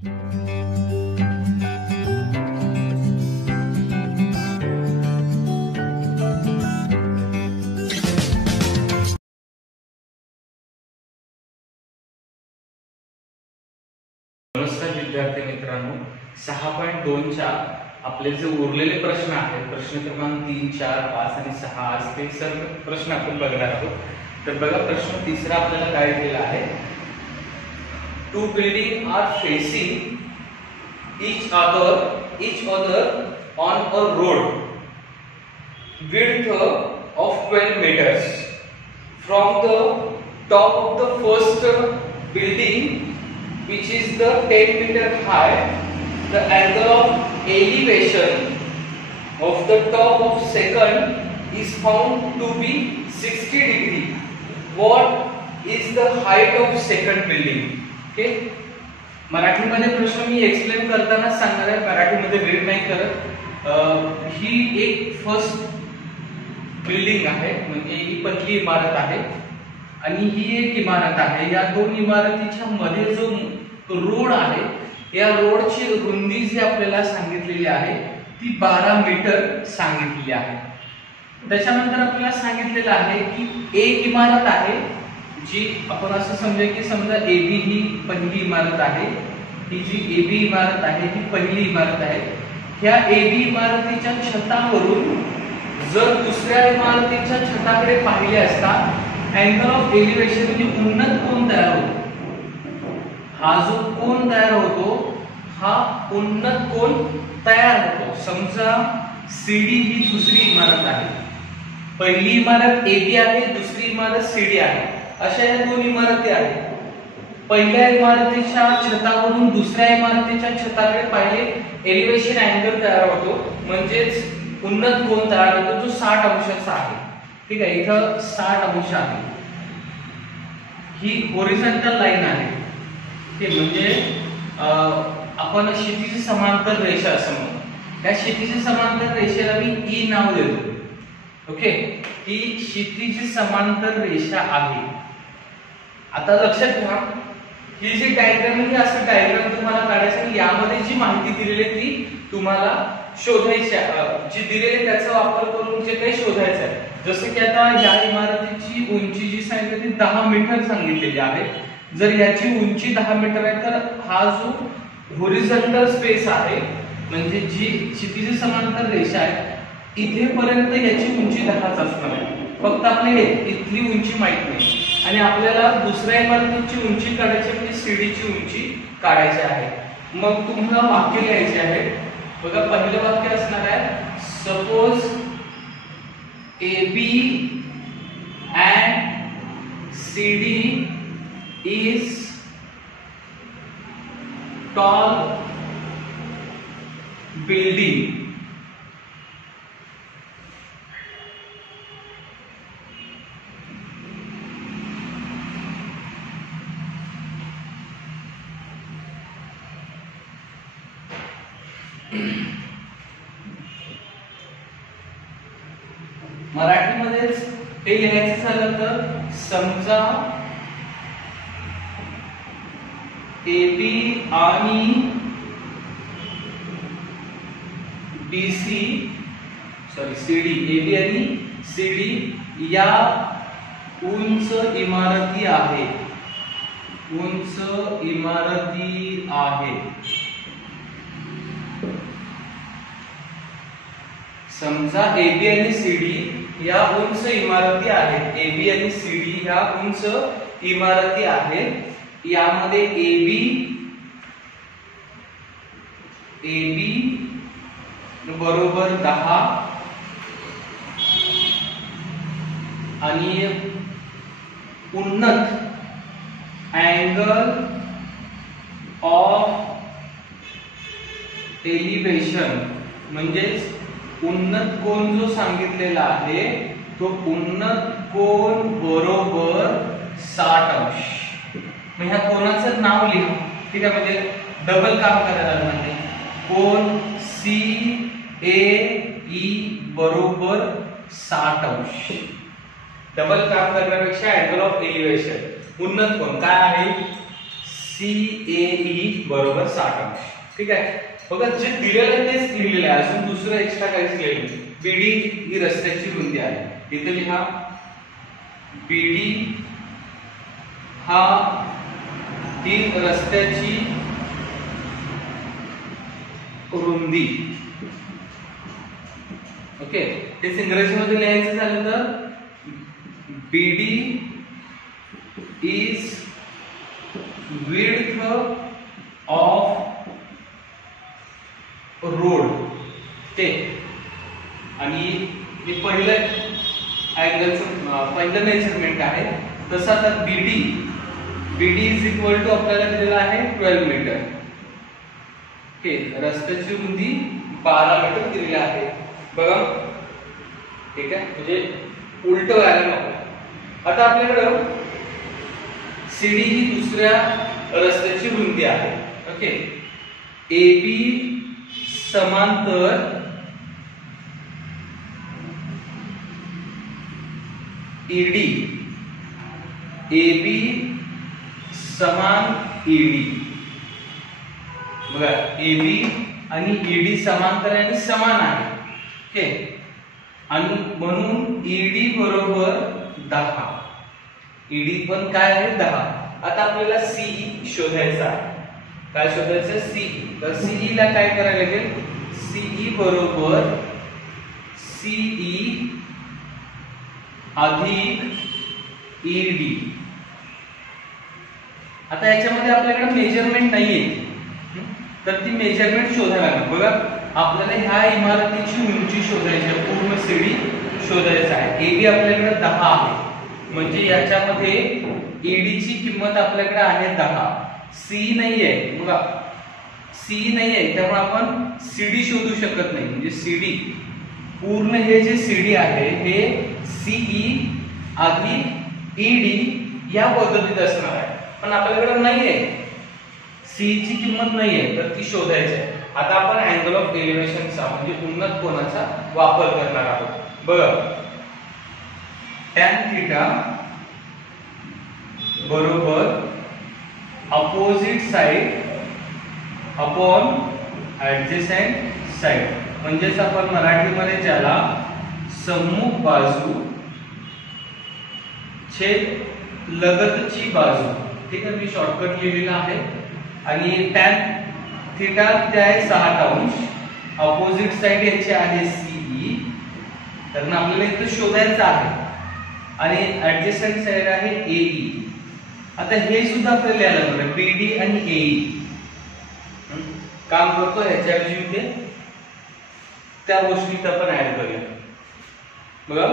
नमस्कार विद्यार्थी मित्रांनो, 6.2 च्या आपले जे उरलेले प्रश्न आहेत, प्रश्न क्रमांक 3, 4, 5 आणि 6 आज ते सर्व प्रश्न आपण बघणार आहोत. तर बघा, प्रश्न तिसरा आपल्याला काय दिलेला आहे. Two building are facing each other on a road width of 12 meters. From the top of the first building, which is the 10 meter high, the angle of elevation of the top of second is found to be 60 degree. What is the height of second building? Okay, मराठीमध्ये प्रश्न मी explain करताना सांगणार आहे, मराठीमध्ये वेळ नाही करत. ही एक फर्स्ट बिल्डिंग आहे, म्हणजे ही पहिली इमारत आहे आणि ही एक इमारत आहे. या दोन इमारतीच्या मध्ये जो रोड आहे, या रोडची रुंदी जी आपल्याला सांगितलेली आहे ती 12 मीटर सांगितलेली आहे. त्याच्यानंतर आपल्याला सांगितलेलं आहे की एक इमारत आहे जी आपण असं समजूया की समजा एबी ही पहिली इमारत आहे. ही जी एबी इमारत आहे ही पहिली इमारत आहे. ह्या एबी इमारतीच्या छतावरून जर दुसऱ्या इमारतीच्या छताकडे पाहिले असता अँगल ऑफ एलिव्हेशन म्हणजे उन्नत कोन तयार होतो. हा जो कोन तयार होतो हा उन्नत कोन तयार होतो. समजा सीडी ही दुसरी इमारत आहे, पहिली इमारत एबी आहे, दुसरी इमारत सीडी आहे. अशा या दोन इमारती आहेत. पहिल्या इमारतीच्या छतावरून दुसऱ्या इमारतीच्या छताकडे पाहिले एलिव्हेशन अँगल तयार होतो, म्हणजेच उन्नत कोन तयार होतो जो 60 अंशाचा आहे. ठीक आहे, इथं 60 अंश आहे. ही हॉरिझॉन्टल लाईन आहे. ते म्हणजे आपण क्षितिज समांतर रेषा असं म्हणतो. त्या क्षितिज समांतर रेषेला मी ई नाव देतो. ओके, ही क्षितिज समांतर रेषा आहे. आता लक्षात घ्या, ही जी डायग्राम आहे, असं डायग्राम तुम्हाला काढायचं आणि यामध्ये जी माहिती दिलेली आहे ती तुम्हाला शोधायची आहे. जी दिलेली त्याचा वापर करून जे काही शोधायचं आहे. जसं की आता या इमारतीची उंची जी सांगितली ती 10 मीटर सांगितलेली आहे. जर याची उंची 10 मीटर आहे तर हा जो हॉरिझॉन्टल स्पेस आहे, म्हणजे जी क्षितिज समांतर रेषा आहे, इथेपर्यंत याची उंची 10च असणार आहे. फक्त आपल्याला इथली उंची माहित नाही आणि आपल्याला दुसऱ्या इमारतीची उंची काढायची म्हणजे सीडीची उंची काढायची आहे. मग तुम्हाला वाक्य लिहायचे आहे. बघा, पहिलं वाक्य असणार आहे, suppose AB and CD is tall building. मराठीमध्येच हे लिहायचं झालं तर समजा एबी आणि बीसी सीडी, एबी आणि सीडी या उंच इमारती आहे. उंच इमारती आहे. समजा एबी आणि सीडी या उंच इमारती आहेत. एबी आणि सीडी या उंच इमारती आहेत. यामध्ये एबी बरोबर 10 आणि उन्नत अँगल ऑफ एलिव्हेशन म्हणजेच उन्नत कोन जो सांगितलेला आहे तो उन्नत कोन बरोबर 60 अंश. मग ह्या कोनाचं नाव लिहा. ठीक आहे, म्हणजे डबल काम करायला म्हणजे कोन CAE बरोबर 60 अंश. डबल काम करण्यापेक्षा अँगल ऑफ एलिव्हेशन उन्नत कोन काय आहे CAE बरोबर 60 अंश. ठीक आहे. बघा जे दिलेलं आहे तेच लिहिलेलं आहे, अजून दुसरं एक्स्ट्रा काहीच लिहिलेलं नाही. BD ही रस्त्याची रुंदी आहे. इथे लिहा BD हा ही रस्त्याची रुंदी. ओके, तेच इंग्रजीमध्ये लिहायचं झालं तर BD is width of road. ते आणि हे पहिलं अँगलचं पहिलं मेजरमेंट आहे. तसं आता BD इज इक्वल टू आपल्याला दिलेला आहे 12 मीटर. ओके, रस्त्याची रुंदी 12 मीटर दिलेली आहे. बघा, ठीक आहे, म्हणजे उलट व्हायला नको. आता आपल्याकडं CD ही दुसऱ्या रस्त्याची रुंदी आहे. ओके, AB समांतर ED, AB समान ED. बघा, AB आणि ED समांतर आणि समान आहे. ओके, आणि म्हणून ED बरोबर 10. ED पण काय आहे 10. आता आपल्याला CE शोधायचा आहे. काय शोधायचं? CE. तर CE ला काय करायला लागेल? CE बरोबर CE अधिक ED. आता याच्यामध्ये आपल्याकडे मेजरमेंट नाहीये, तर ती मेजरमेंट शोधायला लागेल. बघा, आपल्याला ह्या इमारतीची उंची शोधायची आहे, पूर्ण CD शोधायचा आहे. AB आपल्याकडे 10 आहे, म्हणजे याच्यामध्ये ED ची किंमत आपल्याकडे आहे 10. CE नाहीये. बघा, CE नाहीये, त्यामुळे आपण CD शोधू शकत नाही. म्हणजे CD पूर्ण हे जे CD आहे हे CE अधिक ED या पद्धतीत असणार आहे. पण आपल्याकडे नाहीये, CE ची किंमत नाहीये, तर ती शोधायची आहे. आता आपण अँगल ऑफ एलिव्हेशनचा म्हणजे उन्नत कोनाचा वापर करणार आहोत. बघा, tan थीटा बरोबर opposite side upon adjacent side. म्हणजेच आपण मराठीमध्ये ज्याला सम्मुख बाजू छेद लगतची बाजू. ठीक आहे, मी शॉर्टकट लिहिलेला आहे. आणि tan थीटा किती आहे? 60 अंश. अपोजिट साइड याची आहे CE, तर आपल्याला इथं शोधायचं आहे. आणि ऍडजसेंट साइड आहे AE. आता हे सुद्धा आपल्याला लिहायला लागेल, BD आणि AE. काम करतो ह्याच्याऐवजी इथे त्या गोष्टी आपण ऍड करूया. बघा,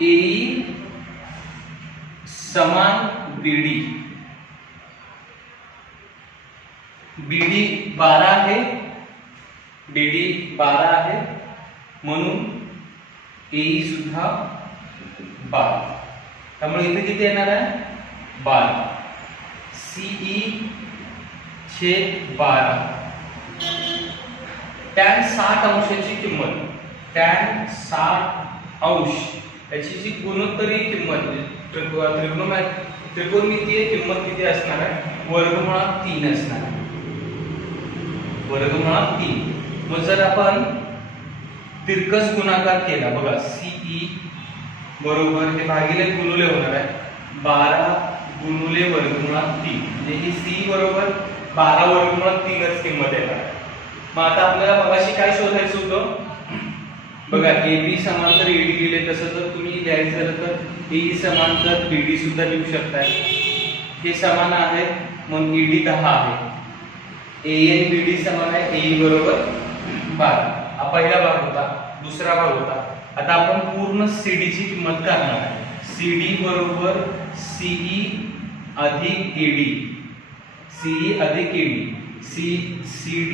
AE समान BD. BD 12 आहे, BD 12 आहे, म्हणून AE सुद्धा 12. त्यामुळे इथे किती येणार आहे? 12. CE छेद 12. tan 60 अंशाची किंमत, tan 60 अंश याची जी गुणोत्तरीय किंमत त्रिकोणमितीय किंमत किती असणार आहे? वर्गमुळात 3 असणार आहे. वर्गमुळात 3. मग जर आपण तिरकस गुणाकार केला, बघा CE बरोबर हे भागिले गुणुले होणार आहे 12 गुणुले वर्गमुळात 3. म्हणजे ही CE बरोबर 12 वर्गमुळात 3च किंमत येणार. मग आता आपल्याला मगाशी काय शोधायचं होतं? बघा, AB समांतर ED लिहिले, तसं जर तुम्ही लिहायचं झालं तर AE समांतर BD सुद्धा लिहू शकताय. हे समान आहेत म्हणून ED 10 आहे. AE आणि BD समान आहे, AE बरोबर 12. हा पहिला भाग होता. दुसरा भाग होता. आता आपण पूर्ण CD ची किंमत काढणार आहे. CD बरोबर CE अधिक ED. CE अधिक ED. CD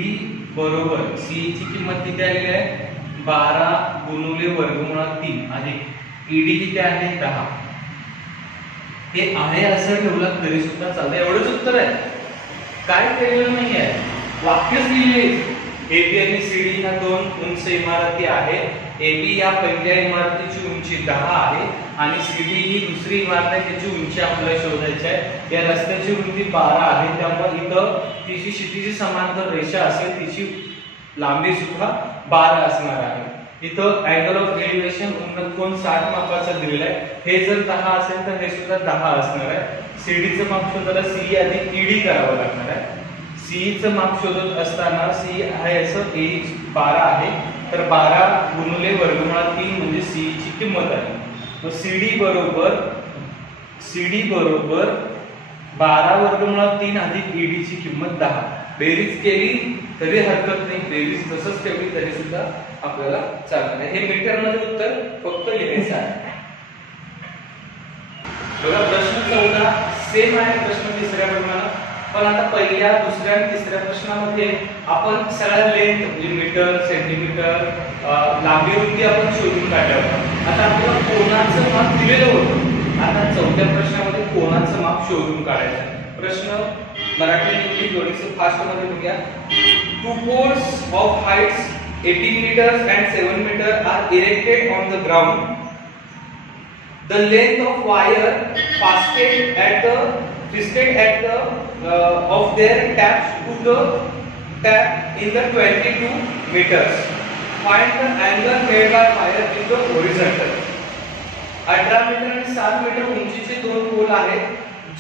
बरोबर CE ची किंमत किती आलेली आहे? 12 गुणुले वर्गमुळात 3 अधिक ED किती आहे? 10. हे आहे असं ठेवलं तरी सुद्धा चालतं. एवढंच उत्तर आहे, काय केलेलं नाहीये, वाक्यच लिहिले. एबी आणि सीडी ह्या दोन उंच इमारती आहेत. एबी या पहिल्या इमारतीची उंची 10 आहे आणि सीडी ही दुसरी इमारत आहे, त्याची उंची आपल्याला शोधायची आहे. या रस्त्याची रुंदी 12 आहे, त्यामुळे इथं ती जी क्षितिज समांतर रेषा असेल तिची लांबी सुद्धा 12 असणार आहे. इथं अँगल ऑफ एलिव्हेशन उन्नत कोन 60 मापाचा दिलेला आहे. हे जर 10 असेल तर हे सुद्धा 10 असणार आहे. सीडीचं माप शोधायला सीई अधिक ईडी करावं लागणार आहे. सीईचं माप शोधत असताना सीई आहे असं ए 12 आहे, तर 12 गुणिले वर्गमुळात 3 म्हणजे सीईची किंमत आहे. मग सीडी बरोबर 12 वर्गमुळात 3 अधिक ईडीची किंमत 10. बेरीज केली तरी हरकत नाही, बेरीज तसंच ठेवली तरी सुद्धा आपल्याला चालणार आहे. हे मीटर मध्ये उत्तर फक्त लिहायचं आहे. बघा प्रश्न 14 सेम आहे प्रश्न तिसऱ्या प्रमाणे, पण आता पहिल्या, दुसऱ्या आणि तिसऱ्या प्रश्नामध्ये आपण सगळ्या लेंथ म्हणजे मीटर, सेंटीमीटर, लांबी रुंदी आपण शोधून काढल्या होत्या. आता आपल्याला कोनाचं माप दिलेलं होतं. आता चौथ्या प्रश्नामध्ये कोनाचं माप शोधून काढायचं आहे. प्रश्न मराठी आणि इंग्लिश दोन्हीचं फास्ट मध्ये बघूया. Two poles of heights 18 meters and 7 meters are erected on the ground. The length of wire fastened at the of their taps to the tap in the 22 meters. Find the angle made by wire in the horizontal. 18 metre आणि 7 metre उंचीचे दोन pole आहेत,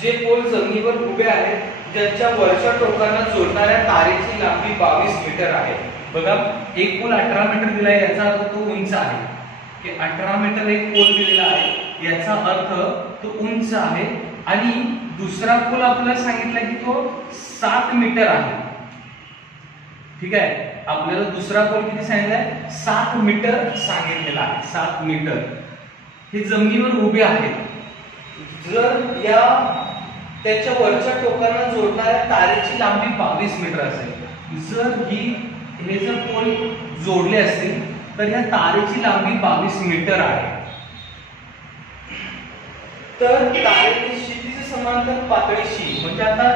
जे pole जमिनीवर उभे आहेत, ज्यांच्या वरच्या टोकांना जोडणाऱ्या तारेची लांबी 22 मीटर आहे. बघा एक पोल 18 मीटर दिला आहे, याचा अर्थ तो उंच आहे. की 18 मीटर एक पोल दिलेला आहे, याचा अर्थ तो उंच आहे. आणि दुसरा पोल आपल्याला सांगितलं की तो 7 मीटर आहे. ठीक आहे, आपल्याला दुसरा पोल किती सांगितलाय? 7 मीटर सांगितलेला आहे. 7 मीटर हे जमिनीवर उभे आहेत. जर या त्याच्या वरच्या टोकांना जोडणाऱ्या तारेची लांबी 22 मीटर असेल, जर हे जर पोल जोडले असतील तर या तारेची लांबी 22 मीटर आहे. तर तारेची क्षितिज समांतर पातळीशी, म्हणजे आता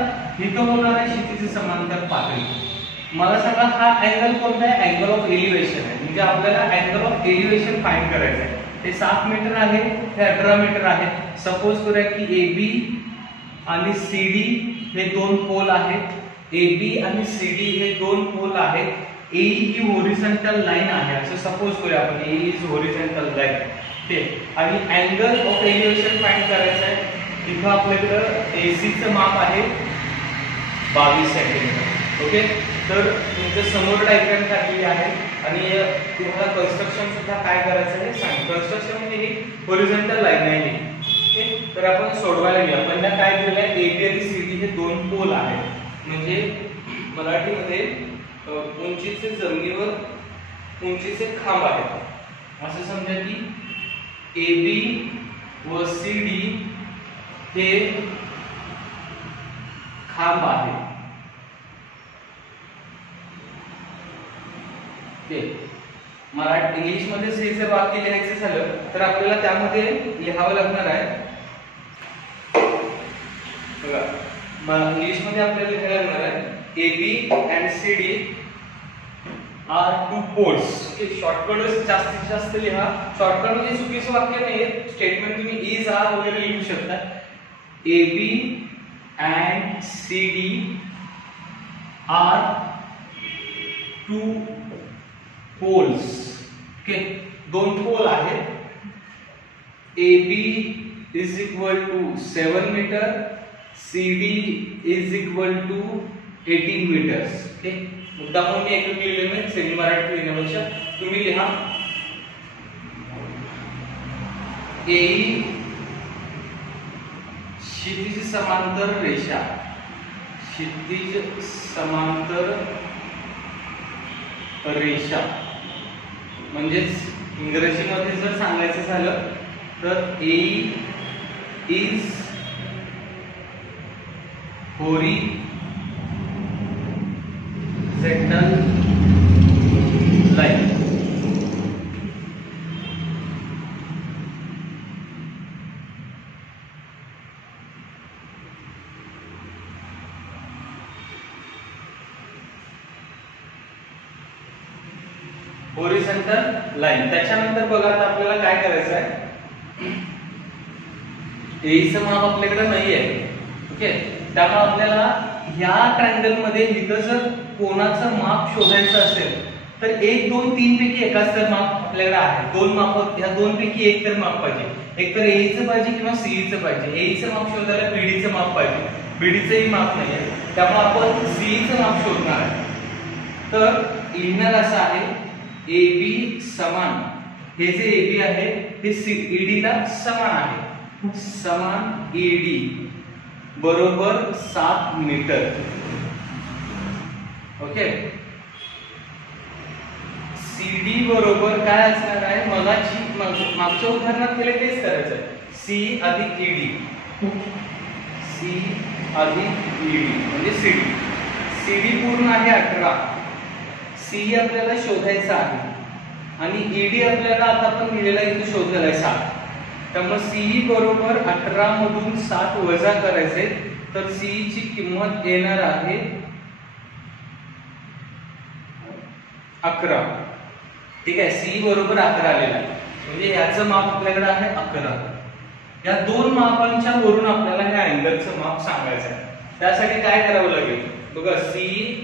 इथं होणार आहे क्षितिज समांतर पातळी. मला सांगा हा अँगल कोणता आहे? अँगल ऑफ एलिव्हेशन आहे. म्हणजे आपल्याला अँगल ऑफ एलिव्हेशन फाइंड करायचं आहे. ते 7 मीटर आहे, हे 18 मीटर आहे. सपोज करूया की AB आणि CD हे दोन पोल आहेत. AB आणि CD हे दोन पोल आहेत. AE ही हॉरिझॉन्टल लाईन आहे असं सपोज करूया आपण. AE is horizontal line. ते आणि अँगल ऑफ एलिव्हेशन फाइंड करायचं आहे. इथं आपल्याकडे AC चं माप आहे 22 सेंटीमीटर. ओके, तर तुमच्या समोर डायग्राम काढलेली आहे आणि तुम्हाला कन्स्ट्रक्शन सुद्धा काय करायचं आहे सांग. कन्स्ट्रक्शन म्हणजे ही हॉरिझॉन्टल लाईन आहे. ओके, तर आपण सोडवायला घेऊया. पहिला काय दिलेलं आहे? AB आणि CD हे दोन पोल आहेत. म्हणजे मराठीमध्ये उंचीचे जमिनीवर उंचीचे खांब आहेत. असं समजा की AB व CD हे खांब आहेत. मराठी इंग्लिश मध्ये हे जर वाक्य लिहायचं झालं तर आपल्याला त्यामध्ये लिहावं लागणार आहे. बघा इंग्लिश मध्ये आपल्याला लिहायला लागणार आहे AB and CD are two poles. Okay, shortcut जास्तीत जास्त लिहा. शॉर्टकट म्हणजे चुकीचं वाक्य नाहीये, स्टेटमेंट तुम्ही इज आर वगैरे लिहू शकता. AB and CD are two poles. Okay, दोन पोल आहेत. AB is equal to 7 metre, CD is equal to 18 meters. Okay, मुद्दा म्हणून मी एकच लिहिले नाही, सेमी मराठी लिहिण्यापेक्षा तुम्ही लिहा AE क्षितिज समांतर रेषा. क्षितिज समांतर रेषा म्हणजेच इंग्रजीमध्ये जर सांगायचं झालं तर AE is horizontal line. Horizontal line. त्याच्यानंतर बघा आता आपल्याला काय करायचं आहे, एचं माप आपल्याकडे नाही आहे. ओके, त्यामुळे आपल्याला ह्या ट्रायंगल मध्ये इथं जर कोणाचं माप शोधायचं असेल तर 1, 2, 3 पैकी एकाच तर माप आपल्याकडे आहे. दोन माप, ह्या दोन पैकी एक तर माप पाहिजे. एक तर एचं पाहिजे किंवा सीईचं पाहिजे. एचं माप शोधायला बीडीचं माप पाहिजे, बीडीचंही माप नाही आहे, त्यामुळे आपण सीईचं माप शोधणार आहे. तर लिहिणार असं आहे, ए बी समान, हे जे ए बी आहे हे ईडी ला समान आहे, समान ईडी बरोबर 7 मीटर. ओके, सीडी बरोबर काय असणार आहे, मागच्या उदाहरणात केले तेच करायचं आहे. सी अधिक ईडी, सी अधिक ईडी म्हणजे सीडी. सीडी पूर्ण आहे 18, सी आपल्याला शोधायचा आहे आणि ईडी आपल्याला आता आपण लिहिलेला इथे शोधलेला आहे 7. त्यामुळे सीई बरोबर 18 मधून 7 वजा करायचे, तर सीई ची किंमत येणार आहे 11. ठीक आहे, सीई बरोबर 11 आलेला आहे, म्हणजे याचं माप आपल्याकडे आहे 11. या दोन मापांच्या वरून आपल्याला ह्या अँगलचं माप सांगायचं आहे. त्यासाठी काय करावं लागेल बघा, सीई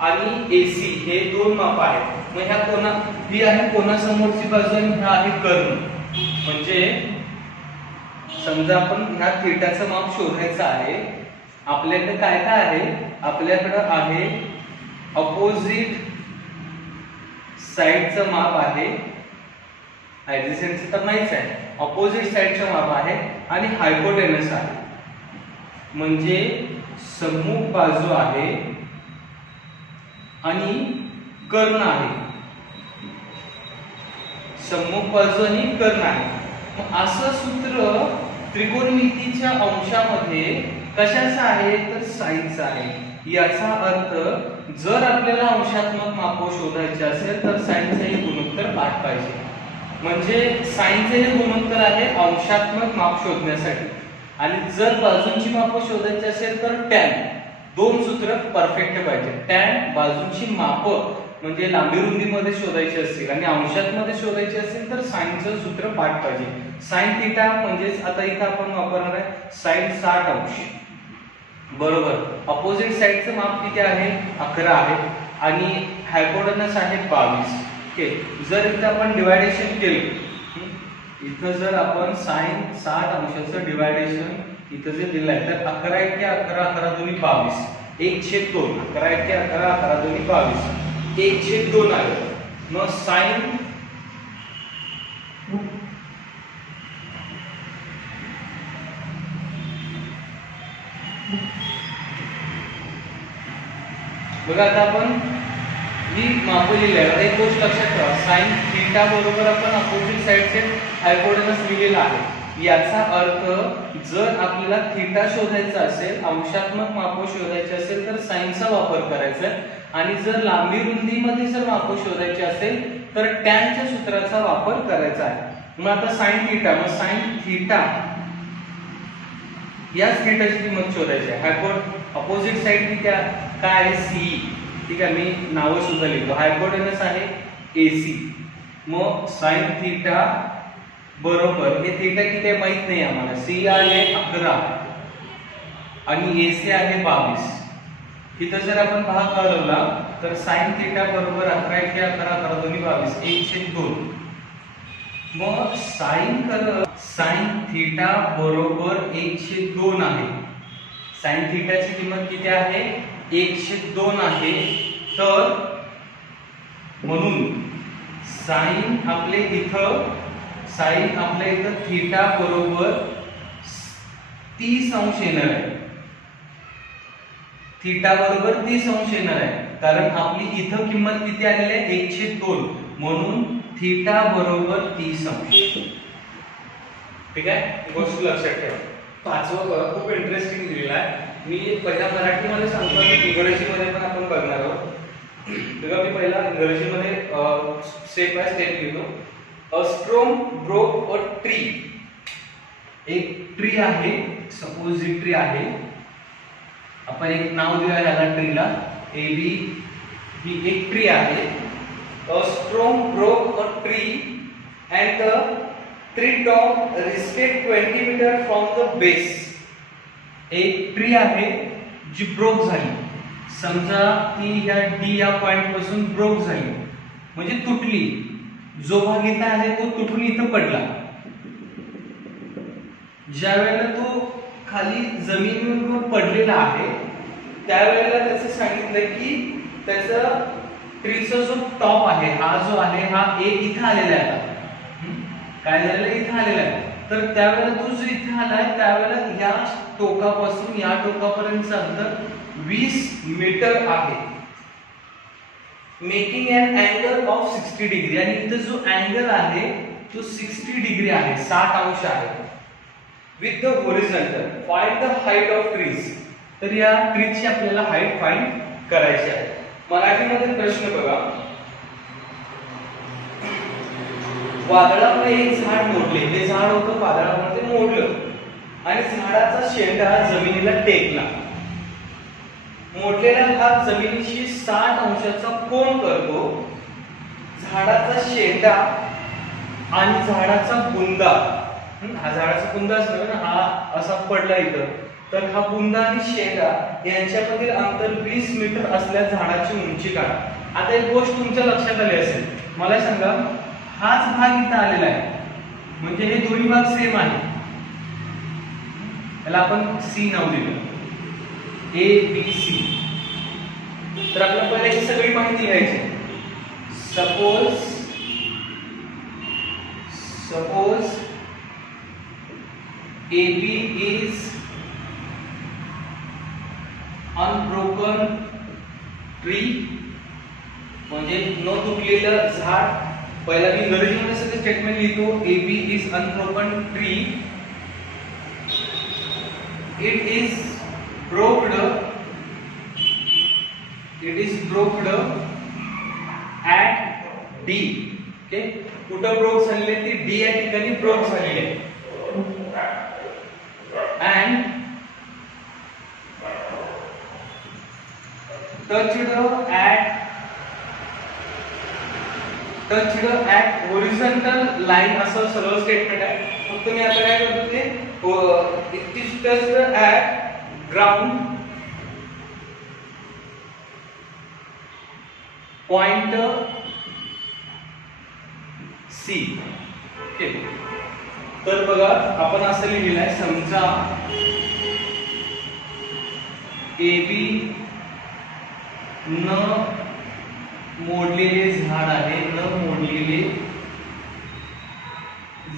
आणि एसी हे दोन माप आहेत. मग ह्या कोणा, ही आहे कोणासमोरची बाजू आणि हा आहे कर्ण. म्हणजे समजा आपण ह्या थिटाचं माप शोधायचं आहे, आपल्याकडे काय काय आहे, आपल्याकडे आहे अपोजिट साइडचं माप आहे, ऍडजसेंटचं तर नाहीच आहे, अपोजिट साइडचं माप आहे आणि हायपोटेनस आहे. म्हणजे सम्मुख बाजू आहे आणि कर्ण आहे, सम्मुख बाजू आणि कर्ण आहे. असं सूत्र त्रिकोणमितीच्या अंशामध्ये कशाचं आहे तर साइनचं आहे. याचा अर्थ जर आपल्याला अंशात्मक माप शोधायचे असेल तर साइनचे हे गुणोत्तर 8 पाहिजे. म्हणजे साइनचे हे गुणोत्तर आहे अंशात्मक माप शोधण्यासाठी. आणि जर बाजूंची माप शोधायची असेल तर टॅन. दोन सूत्र परफेक्ट पाहिजे. टॅन बाजूंची माप म्हणजे लांबी रुंदीमध्ये शोधायची असतील आणि अंशात मध्ये शोधायची असेल तर साइनचं सूत्र पाठ पाहिजे. साइन थीटा म्हणजेच आता इथं आपण वापरणार आहे साइन 60 अंश बरोबर. अपोजिट साइडचं माप किती आहे 11 आहे आणि हायपोटेनस आहे 22. ओके, जर इथं आपण डिवायडेशन केलं, इथं जर आपण साइन 60 अंशाचं डिवायडेशन इथं जे दिलंय तर 11 × 11 11 2 22 1/2. 11 × 11 11 2 22 1/2 आलं. मग साइन बघा, आता आपण ही माप लिहिली आहे. एक गोष्ट लक्षात ठेवा, साइन थीटा बरोबर आपण अपोजिट साइडचे हायपोटेनस लिहिलेला आहे. याचा अर्थ जर आपल्याला थीटा शोधायचा असेल, अंशात्मक माप शोधायचे असेल तर साइनचा वापर करायचा आहे. आणि जर लांबी रुंदीमध्ये जर माप शोधायचे असेल तर टॅनच्या सूत्राचा वापर करायचा आहे. मग आता साइन थीटा, मग साइन थीटा याच थीटाची किंमत शोधायची आहे. अपोजिट साइड काय आहे सी. ठीक आहे, मी नाव सुद्धा लिहितो. हायपोटेनस आहे एसी. मग साइन थीटा बरोबर, हे थीटा किती आहे माहित नाही आम्हाला. सी आहे 11 आणि एसी आहे 22. इथं जर आपण भाग काढला तर साइन थीटा बरोबर 11 × 11 11 2 22 1/2. मग साइन थीटा बरोबर 1/2 आहे. साइन थीटाची किंमत किती आहे 1/2 आहे. तर म्हणून साइन आपल्या इथं थीटा बरोबर 30 अंश येणार आहे. थीटा बरोबर 30 अंश येणार आहे, कारण आपली इथं किंमत किती आलेली आहे 1/2. म्हणून थीटा बरोबर 30 अंश. ठीक आहे, गोष्ट लक्षात ठेवा. पाचवं खूप इंटरेस्टिंग दिलेला आहे. मी पहिला मराठीमध्ये सांगतो आणि इंग्रजीमध्ये पण आपण बघणार आहोत. तेव्हा मी पहिला इंग्रजीमध्ये स्टेप बाय स्टेप लिहितो. अ स्टोर्म ब्रोक अ ट्री. एक ट्री आहे, सपोज ही ट्री आहे. आपण एक नाव देऊया याला ट्रीला. AB ही एक ट्री आहे a storm broke a tree and the tree top rested 20 meter from the base. एक ट्री आहे जी ब्रोक झाली, समजा ती या डी या पॉइंट पासून ब्रोक झाली म्हणजे तुटली, जो भाग इथं आहे तो तुटून इथं पडला. ज्या वेळेला तो खाली जमिनीवर पडलेला आहे त्यावेळेला त्याचं सांगितलं की त्याचा ट्रीचा जो टॉप आहे हा जो आहे हा एक इथं आलेला आहे. आता काय झालेलं इथं आलेला आहे, तर त्यावेळेला तो जो इथं आलाय त्यावेळेला या टोकापासून या टोकापर्यंतचं अंतर 20 मीटर आहे, making an angle of 60 degree. आणि इथं जो अँगल आहे तो 60 डिग्री आहे, 60 अंश आहे. With the horizontal find the height of trees. तर या ट्रीची आपल्याला हाइट फाइंड करायची आहे. मराठीमध्ये प्रश्न बघा, वादळामुळे एक झाड मोडले, हे झाड होतं वादळामुळे मोडलं आणि झाडाचा शेंडा जमिनीला टेकला. मोडलेला भाग जमिनीशी 60 अंशाचा कोन करतो. झाडाचा शेंडा आणि झाडाचा बुंदा, हा झाडाचा बुंदा असतो ना, हा असा पडला इथं, तर हा बुंदा आणि शेंडा यांच्यामधील अंतर 20 मीटर असल्या झाडाची उंची काढा. आता एक गोष्ट तुमच्या लक्षात आली असेल, मला सांगा, हाच भाग इथं आलेला आहे म्हणजे हे दोन्ही भाग सेम आहे. याला आपण सी नाव दिलं, ए बी सी. तर आपल्याला पहिले ही सगळी माहिती घ्यायची. Suppose AB is unbroken tree, म्हणजे न तुटलेलं झाड. पहिला मी इंग्रजीमध्ये सगळे स्टेटमेंट लिहितो. AB is unbroken tree. It is broken at D. Okay, कुठं ब्रोक झालेली ती डी या ठिकाणी ब्रोक झालेली आहे. And touched at horizontal line असं सगळं स्टेटमेंट आहे. फक्त मी आता काय करतो ते it is touched at ground point C. Okay, तर बघा आपण असं लिहिलेलं आहे, समजा AB न मोडलेले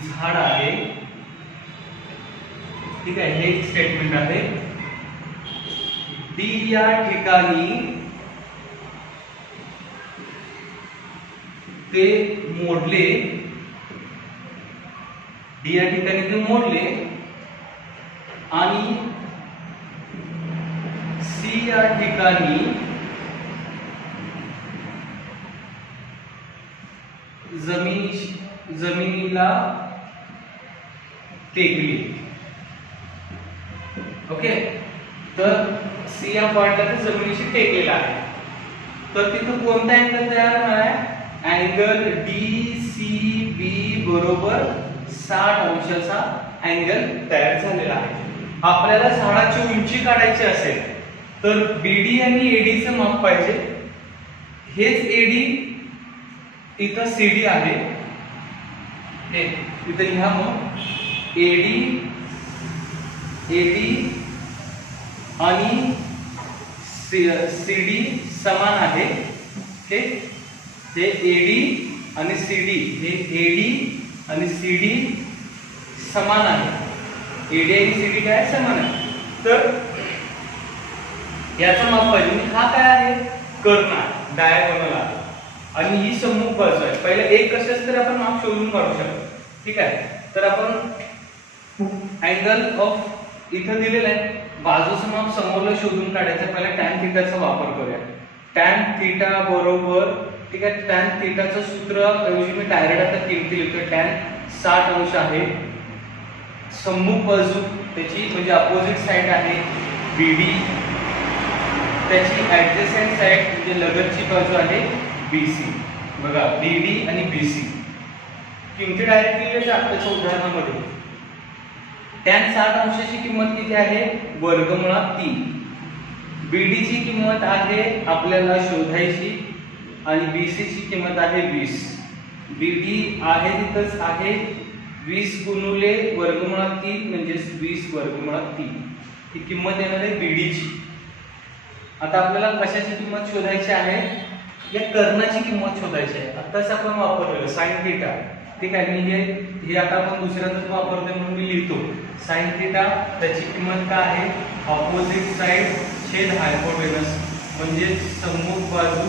झाड आहे, ठीक आहे, हे एक स्टेटमेंट आहे. डी या ठिकाणी ते मोडले, डी या ठिकाणी ते मोडले आणि सी या ठिकाणी जमिनीला टेकली. ओके, तर सी या पॉइंटला ते जमिनीशी टेकलेला आहे. तर तिथं कोणता अँगल तयार होणार आहे? अँगल DCB बरोबर 60 अंशाचा अँगल तयार झालेला आहे. आपल्याला झाडाची उंची काढायची असेल तर BD आणि AD चं माप पाहिजे. हेच AD, इथं CD आहे, हे इथं लिहा. मग AD आणि CD समान आहे. ओके, हे AD आणि CD, हे AD आणि CD समान आहे. AD आणि CD काय समान आहे. तर याचा माप पाहिजे. हा काय आहे? कर्ण आहे, डायगोनल आहे आणि ही सम्मुख बाजू आहे. पहिले एक कशाच तर आपण माप शोधून काढू शकतो. ठीक आहे, तर आपण अँगल ऑफ इथं दिलेलं आहे, बाजूचं माप समोरला शोधून काढायचं. पहिला टॅन थीटाचा वापर करूया. टॅन थीटा बरोबर, ठीक आहे, टॅन थीटाचं सूत्र ऐवजी मी डायरेक्ट आता किमती लिहितो. टॅन 60 अंश आहे. सम्मुख बाजू त्याची म्हणजे अपोजिट साइड आहे BD, त्याची ऍडजसेंट साइड म्हणजे लगतची बाजू आहे BC. बघा बीडी आणि बीसी किमती डायरेक्ट दिलेल्या आताच्या उदाहरणामध्ये. tan 60° ची किंमत किती आहे? वर्गमुळात 3. बीडी ची किंमत आहे आपल्याला शोधायची आणि बीसी ची किंमत आहे 20. बीडी आहे तिथंच आहे 20 गुणिले वर्गमुळात 3 म्हणजे 20 वर्गमुळात 3 ही किंमत येणार आहे बीडी ची. आता आपल्याला कशाची किंमत शोधायची आहे? या कर्णाची किंमत शोधायची आहे. आताच आपण वापरलेलं sin थीटा, ठीक आहे. हे आता आपण दुसऱ्यांदाच वापरतोय म्हणून मी लिहितो sin थीटा. त्याची किंमत काय आहे? ऑपोजिट साइड छेद हायपोटेनस म्हणजे सम्मुख बाजू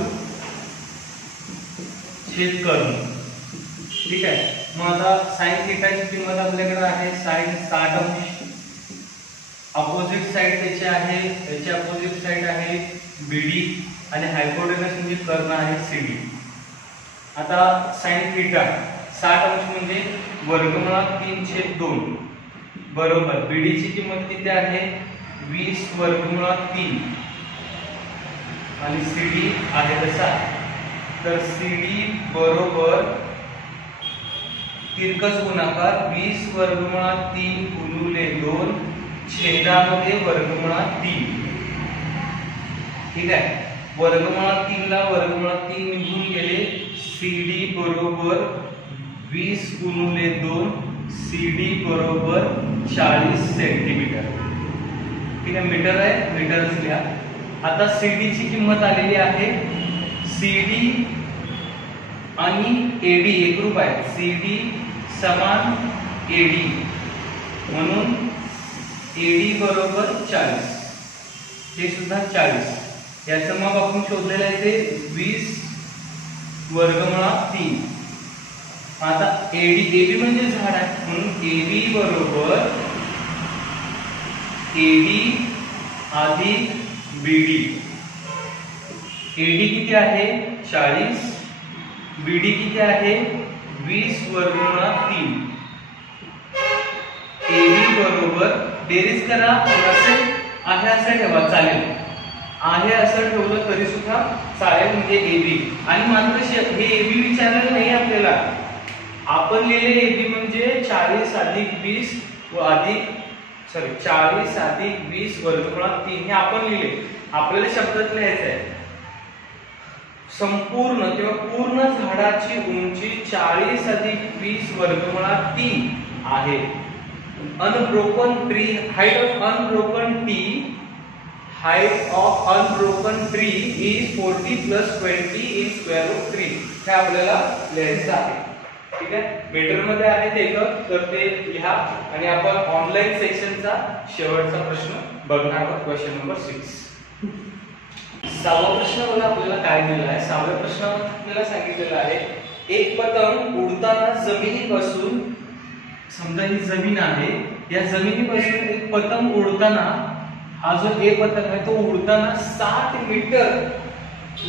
छेद कर्ण, ठीक आहे. मग आता sin थीटाची किंमत आपल्याकडे आहे sin 60°. ऑपोजिट साइड त्याची आहे, याची ऑपोजिट साइड आहे बीडी आणि हायपोटेनस म्हणजे कर्ण आहे सीडी. आता sin थीटा 60° म्हणजे वर्गमुळात 3/2 बरोबर बीडी ची किंमत किती आहे? 20 वर्गमुळात 3 आणि सीडी आहे तसा. तर सीडी बरोबर तिरकस गुणाकार 20 वर्गमुळात 3 गुणिले 2 छेदामध्ये वर्गमुळात 3, ठीक आहे. वर्गमुळात 3 ला वर्गमुळात 3 निघून गेले. सीडी बरोबर 20 गुणिले 2 सीडी बरोबर 40 सेंटीमीटर, ठीक आहे. मीटर आहे, मीटरच लिहा. आता सीडी ची किंमत आलेली आहे. सीडी आणि एडी एकरूप आहे. सीडी समान एडी म्हणून एडी बरोबर 40, हे सुद्धा 40. याचं मग आपण शोधलेलं आहे ते 20 वर्गमुळात 3. आता एडी म्हणजे झाड आहे म्हणून एडी बरोबर एडी अधिक बीडी. एडी किती आहे? 40. बीडी किती आहे? 20 वर्गमुळात 3. एडी बरोबर बेरीज करा. आहे असं ठेवा चालेल, आहे असं ठेवलं तरी सुद्धा चालेल म्हणजे एबी. आणि मात्र हे एबी विचारलेलं नाही आपल्याला. आपण लिहिले एबी म्हणजे 40 अधिक 20 अधिक 20 वर्गमुळात 3 हे आपण लिहिले. आपल्याला शब्दात लिहायचं आहे संपूर्ण किंवा पूर्ण झाडाची उंची 40 अधिक 20 वर्गमुळात 3 आहे. Unbroken tree height of unbroken tree is 40 plus 20 in square root 3. हे आपल्याला लिहायचं आहे, ठीक आहे. मीटर मध्ये आहे ते एकक, तर ते लिहा. आणि आपण ऑनलाइन सेक्शनचा शेवटचा प्रश्न बघणार आहोत, क्वेश्चन नंबर 6. 6वा प्रश्न बघा आपल्याला काय दिलेला आहे. 6व्या प्रश्नात आपल्याला सांगितलेलं आहे एक पतंग उडताना जमिनीपासून, समजा ही जमीन आहे, या जमिनीपासून एक पतंग उडताना, हा जो ए पतंग आहे तो उडताना 60 मीटर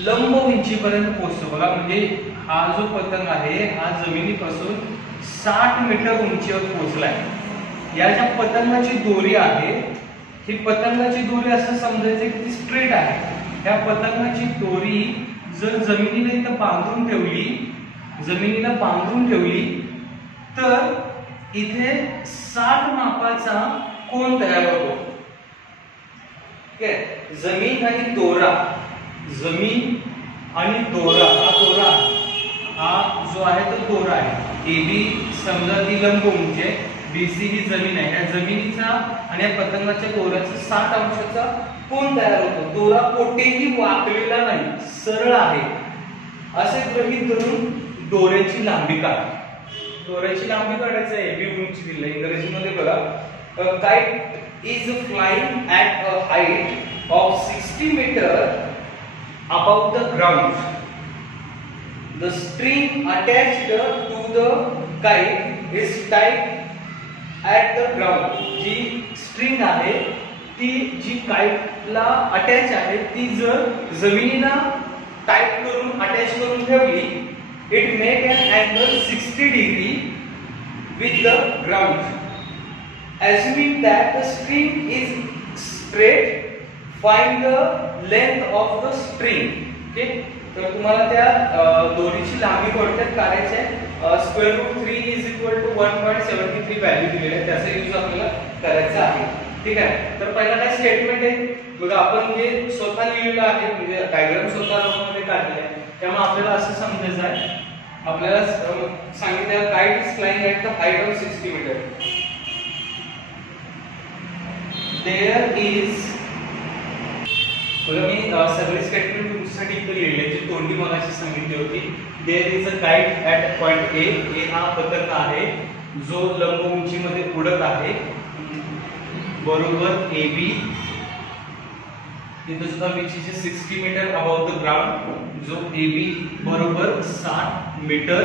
लंब उंचीपर्यंत पोहोचतो. बघा म्हणजे हा जो पतंग आहे हा जमिनीपासून 60 मीटर उंचीवर पोहोचलाय. या ज्या पतंगाची दोरी आहे ही पतंगाची दोरी असं समजायचं की ती स्ट्रेट आहे. या पतंगाची दोरी जर जमिनीला इथं बांधून ठेवली, जमिनीला बांधून ठेवली तर इथे 60 मापाचा कोन तयार होतो. ठीक आहे. जमीन आणि दोरा, जमीन आणि दोरा, हा दोरा, हा जो आहे तो दोरा आहे. एबी समजा ती लंब उंची आहे, बीसी ही जमीन आहे. या जमिनीचा आणि या पतंगाच्या दोऱ्याचा 60 अंशाचा कोन तयार होतो. दोरा कोठेही वाकलेला नाही, सरळ आहे असे गृहीत धरून दोऱ्याची लांबी काढा. दोऱ्याची लांबी काढायची आहे, एबी उंची दिली आहे. इंग्रजीमध्ये बघा, a kite is flying at a height of 60 meter above the ground. The string attached to the kite is tied at the ground. जी स्ट्रिंग आहे ती जी काइटला अटॅच आहे ती जर जमिनीला टाईट करून अटॅच करून ठेवली, it make an angle 60 degree with the ground. Assuming that the string is straight, find the length of the string. Okay, तर तुम्हाला त्या दोरीची लांबी थोडक्यात काढायची आहे. √3 = 1.73 व्हॅल्यू दिलेली आहे, त्याचा यूज आपल्याला करायचा आहे. ठीक आहे. तर पहिला काय स्टेटमेंट आहे बघा, आपण जे स्वतः लिहिलेलं आहे म्हणजे डायग्राम स्वतः मध्ये काढलेला आहे, त्यामुळे आपल्याला असं समजायचं आहे, आपल्याला सांगितलं kite is flying at the height of 60 metre. There is बघा मी सगळे स्टेटमेंट तुमच्यासाठी इथे लिहिले जी तोंडी मगाशी सांगितली होती. There is a kite at point A. A हा पतंग आहे जो लंब उंचीमध्ये उडत आहे बरोबर ए बी. इथे सुद्धा which is 60 metre above the ground, जो ए बी बरोबर 60 मीटर.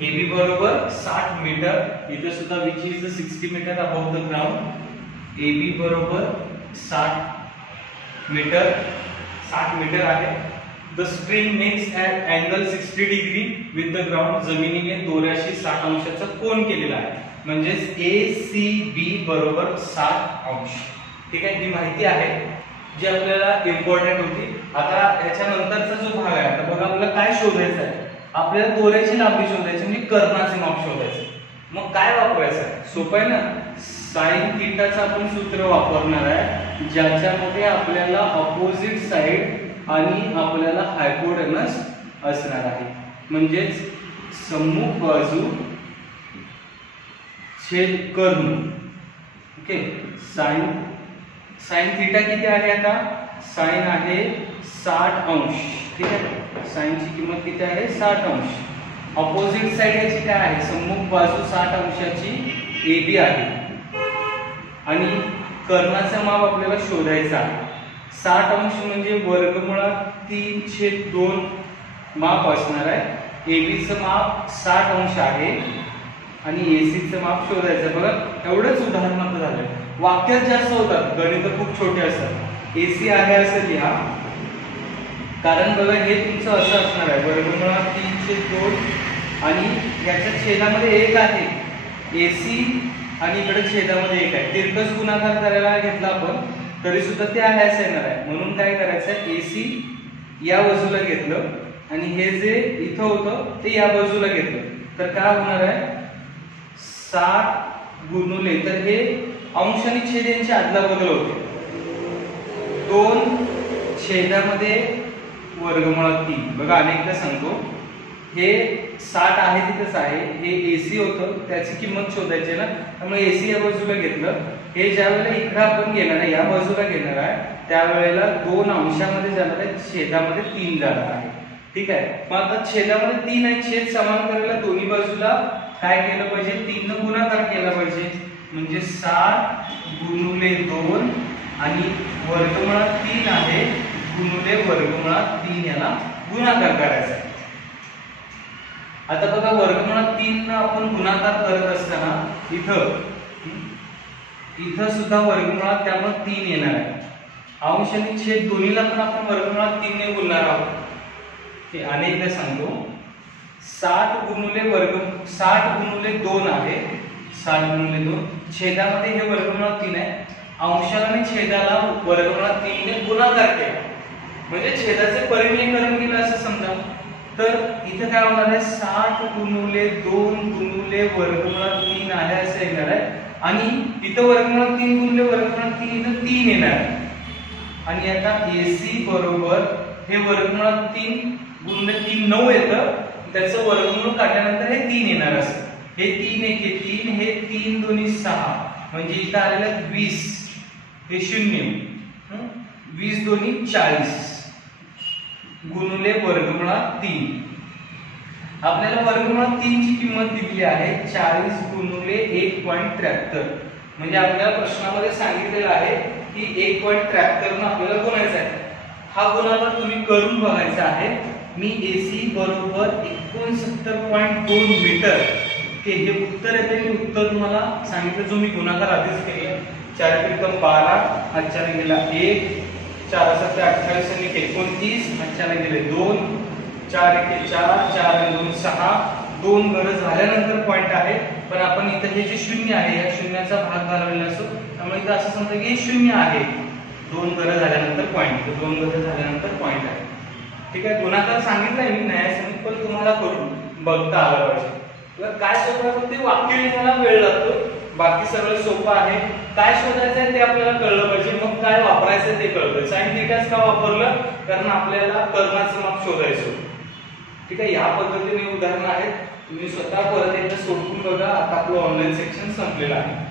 ए बी बरोबर 60 मीटर. इथे सुद्धा which is 60 metre above the ground. A B बरोबर 60 मीटर आहे. The string makes at angle 60 degree with the ground. जमिनीने दोऱ्याशी 60 अंशाचा कोन केलेला आहे, म्हणजे ACB बरोबर 60 अंश. ठीक आहे. ही माहिती आहे जी आपल्याला इम्पॉर्टंट होती. आता ह्याच्यानंतरचा जो भाग आहे, आता बघा आपल्याला काय शोधायचं आहे, आपल्याला दोऱ्याची लांबी शोधायची म्हणजे कर्णाचे माप शोधायचं. मग काय वापरायचं आहे, सोपं आहे ना. साइन थीटाचं आपण सूत्र वापरणार आहे, ज्याच्यामध्ये आपल्याला अपोजिट साइड आणि आपल्याला हायपोटेनस असणार आहे, म्हणजेच सम्मुख बाजू छेद कर्ण. ओके. साइन थीटा किती आहे, आता साइन आहे 60 अंश. ठीक आहे. साइनची किंमत किती आहे, 60 अंश. अपोजिट साइड याची काय आहे, सम्मुख बाजू 60 अंशाची AB आहे आणि कर्णाचं माप आपल्याला शोधायचं आहे. 60 अंश म्हणजे वर्गमुळात 3/2 माप असणार आहे. AB चं माप 60 अंश आहे आणि AC चं माप शोधायचं. बघा एवढंच उदाहरण आपलं झालं. वाक्यात जास्त होतात, गणित खूप छोटे असतात. AC आहे असं लिहा, कारण बघा हे तुमचं असं असणार आहे, वर्गमुळात 3/2 आणि याच्या छेदामध्ये 1 आहे AC आणि इकडे छेदामध्ये 1 आहे. तिरकस गुणाकार करायला घेतला आपण तरी सुद्धा ते आहे असं येणार आहे. म्हणून काय करायचं आहे, AC या बाजूला घेतलं आणि हे जे इथं होतं ते या बाजूला घेतलं तर काय होणार आहे, 60 गुणुले, तर हे अंश आणि छेद यांची आदला बदल होते. 2 छेदामध्ये वर्गमुळात 3. बघा अनेकदा सांगतो, हे 60 आहे तिथंच आहे, हे AC होतं, त्याची किंमत शोधायची ना, त्यामुळे AC या बाजूला घेतलं. हे ज्या वेळेला इकडे आपण घेणार आहे, या बाजूला घेणार आहे, त्यावेळेला 2 अंशामध्ये जाणार आहे, छेदामध्ये 3 जाणार आहे. ठीक आहे. मग आता छेदामध्ये 3 आहे, छेद समान करायला दोन्ही बाजूला काय केलं पाहिजे, 3 ने गुणाकार केला पाहिजे, म्हणजे 60 गुणुले 2 आणि वर्गमुळात 3 आहे गुणुले वर्गमुळात 3 याला गुणाकार करायचा आहे. आता बघा वर्गमुळात 3 ला आपण गुणाकार करत असताना इथं सुद्धा वर्गमुळात त्यामुळे 3 येणार आहे. अंश आणि छेद दोन्हीला पण आपण वर्गमुळात 3 ने गुणणार आहोत. हे अनेकदा सांगतो, 60 गुणुले 2 आहे, 60 गुणुले 2, छेदामध्ये हे वर्गमुळात 3 आहे, अंशाला आणि छेदाला वर्गमुळात 3 ने गुणाकार केला म्हणजे छेदाचे परिमेयकरण केलं असं समजा. तर इथे काय होणार आहे, 60 गुणुले 2 गुणुले वर्गमुळात 3 आहे असं येणार आहे आणि इथं वर्गमुळात 3 गुणुले वर्गमुळात 3 इथं 3 येणार आहे. आणि आता AC बरोबर हे वर्गमुळात 3 गुणुले 3 9 येतं, त्याचं वर्गमूळ काढल्यानंतर हे 3 येणार असं. हे 3 1 हे 3, हे 3 2 6 म्हणजे इथं आलेलं 20, हे 0, 20 2 40 गुणुले वर्गमुळात 3. आपल्याला वर्गमुळात 3 ची किंमत दिलेली आहे 40 गुणुले 1.73. म्हणजे आपल्याला प्रश्नामध्ये सांगितलेलं आहे की 1.73 ने आपल्याला गुणायचं आहे. हा गुणाकार तुम्ही करून बघायचा आहे. मी AC बरोबर 69.2 मीटर हे उत्तर येते. मी उत्तर तुम्हाला सांगितलं, जो मी गुणाकार आधीच केले. 4 त्रिकम 12, हातच्याला गेला 1, 4 7 28 आणि 29, हातच्याला गेले 2, 4 1 4, 4 आणि 2 6, 2 गरज झाल्यानंतर पॉइंट आहे. पण आपण इथं हे जे 0 आहे या शून्याचा भाग घालवलेला असतो, त्यामुळे इथं असं समजा की हे 0 आहे. 2 गरज झाल्यानंतर पॉइंट, 2 गरज झाल्यानंतर पॉइंट आहे. ठीक आहे, गुणाकार सांगितलंय मी न्यायासंगत, पण तुम्हाला करून बघता आलं पाहिजे. तर काय सोपं फक्त वाक्य लिहायला वेळ लागतो, बाकी सगळं सोपं आहे. काय शोधायचं आहे ते आपल्याला कळलं पाहिजे, मग काय वापरायचं ते कळतं. साइन थीटाच का वापरलं, कारण आपल्याला कर्णाचं माप शोधायचं. ठीक आहे, या पद्धतीने उदाहरणं आहेत, तुम्ही स्वतः परत एकदा सोडवून बघा. आता आपलं ऑनलाईन सेक्शन संपलेलं आहे.